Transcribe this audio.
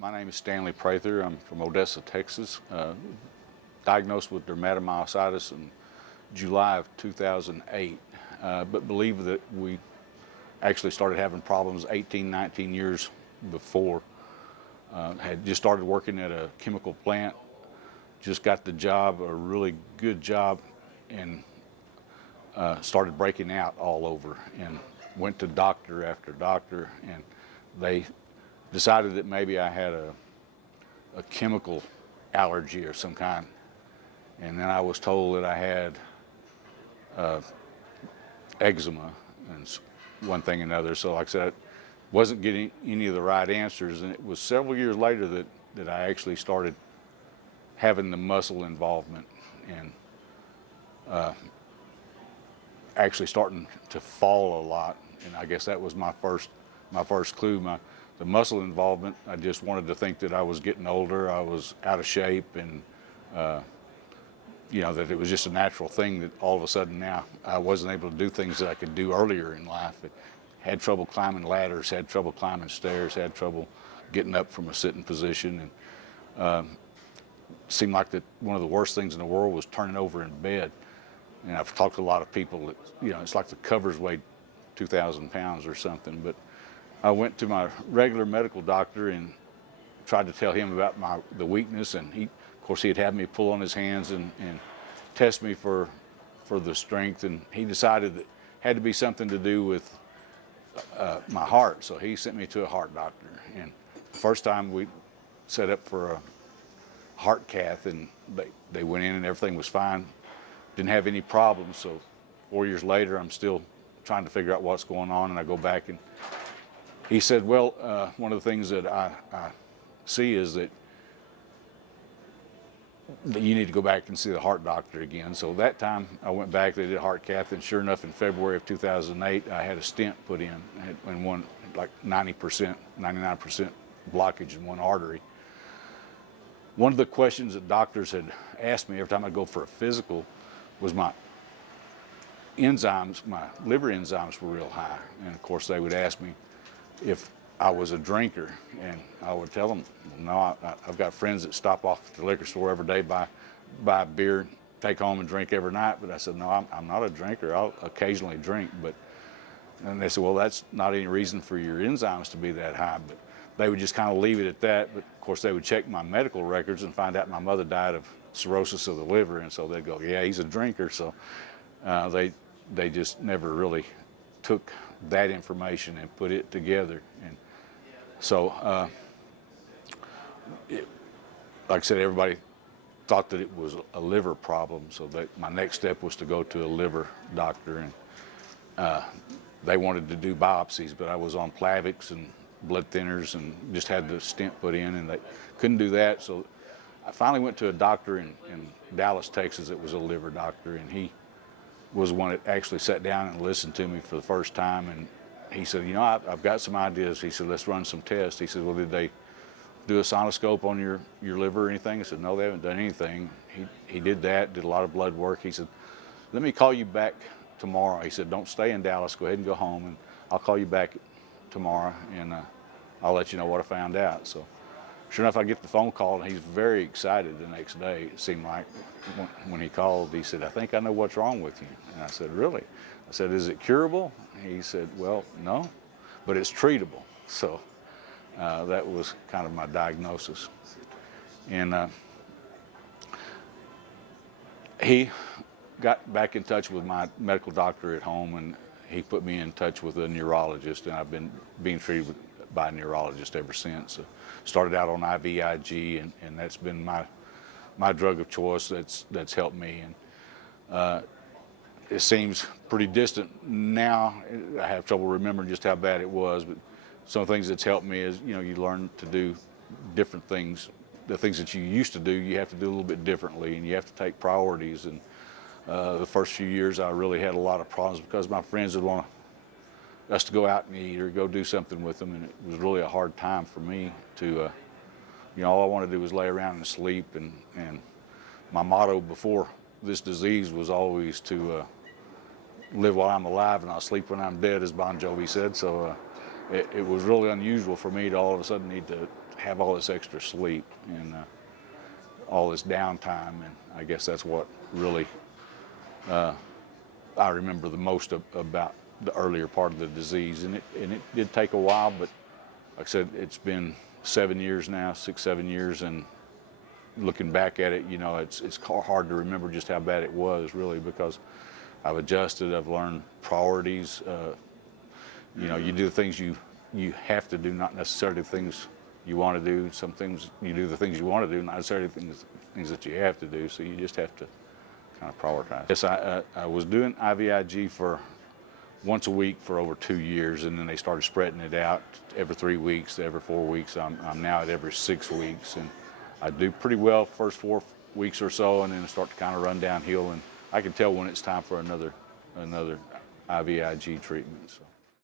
My name is Stanley Prather. I'm from Odessa, Texas. Diagnosed with dermatomyositis in July of 2008. But believe that we actually started having problems 18, 19 years before. Had just started working at a chemical plant, just got the job, a really good job, and started breaking out all over, and went to doctor after doctor, and they decided that maybe I had a chemical allergy of some kind. And then I was told that I had eczema and one thing and another. So like I said, I wasn't getting any of the right answers. And it was several years later that I actually started having the muscle involvement and actually starting to fall a lot. And I guess that was my first clue. The muscle involvement, I just wanted to think that I was getting older, I was out of shape, and that it was just a natural thing that all of a sudden now I wasn't able to do things that I could do earlier in life. Had trouble climbing ladders, had trouble climbing stairs, had trouble getting up from a sitting position, and seemed like that one of the worst things in the world was turning over in bed. And I've talked to a lot of people that, it's like the covers weighed 2,000 pounds or something. But I went to my regular medical doctor and tried to tell him about the weakness, and of course, he'd have me pull on his hands and test me for the strength, and he decided that it had to be something to do with my heart, so he sent me to a heart doctor. And the first time we set up for a heart cath, and they went in and everything was fine, didn't have any problems. So 4 years later, I'm still trying to figure out what's going on, and I go back and he said, well, one of the things that I see is that you need to go back and see the heart doctor again. So that time I went back, they did a heart cath, and sure enough, in February of 2008, I had a stent put in. I had one, like 90%, 99% blockage in one artery. One of the questions that doctors had asked me every time I go for a physical was my enzymes, my liver enzymes were real high. And of course, they would ask me if I was a drinker, and I would tell them, no, I've got friends that stop off at the liquor store every day, buy a beer, take home and drink every night. But I said, no, I'm not a drinker. I'll occasionally drink. And they said, well, that's not any reason for your enzymes to be that high. But they would just kind of leave it at that. But of course, they would check my medical records and find out my mother died of cirrhosis of the liver. And so they'd go, yeah, he's a drinker. So they just never really took that information and put it together. And so, like I said, everybody thought that it was a liver problem. So my next step was to go to a liver doctor, and they wanted to do biopsies, but I was on Plavix and blood thinners and just had the stent put in, and they couldn't do that. So I finally went to a doctor in Dallas, Texas. That was a liver doctor, and he was the one that actually sat down and listened to me for the first time. And he said, I've got some ideas. He said, let's run some tests. He said, well, did they do a sonoscope on your liver or anything? I said, no, they haven't done anything. He did that, did a lot of blood work. He said, let me call you back tomorrow. He said, don't stay in Dallas, go ahead and go home, and I'll call you back tomorrow, and I'll let you know what I found out. So sure enough, I get the phone call, and he's very excited the next day, it seemed like. When he called, he said, I think I know what's wrong with you. And I said, really? I said, is it curable? He said, well, no, but it's treatable. So that was kind of my diagnosis. And he got back in touch with my medical doctor at home, and he put me in touch with a neurologist, and I've been being treated by a neurologist ever since. So started out on IVIG, and that's been my drug of choice that's helped me. And it seems pretty distant now. I have trouble remembering just how bad it was, but some things that's helped me is, you learn to do different things. The things that you used to do, you have to do a little bit differently, and you have to take priorities. And the first few years, I really had a lot of problems because my friends would want us to go out and eat or go do something with them, and it was really a hard time for me to, all I wanted to do was lay around and sleep. And my motto before this disease was always to live while I'm alive and I'll sleep when I'm dead, as Bon Jovi said. So it was really unusual for me to all of a sudden need to have all this extra sleep and all this downtime, and I guess that's what really I remember the most about the earlier part of the disease. And it did take a while, but like I said, it's been 7 years now, 6, 7 years, and looking back at it, you know, it's hard to remember just how bad it was, really, because I've adjusted, I've learned priorities. You know, you do the things you have to do, not necessarily the things you want to do. Some things you do the things you want to do, not necessarily things that you have to do. So you just have to kind of prioritize. Yes, I was doing IVIG for once a week for over 2 years, and then they started spreading it out every 3 weeks, every 4 weeks. I'm now at every 6 weeks, and I do pretty well first 4 weeks or so, and then I start to kind of run downhill, and I can tell when it's time for another IVIG treatment. So.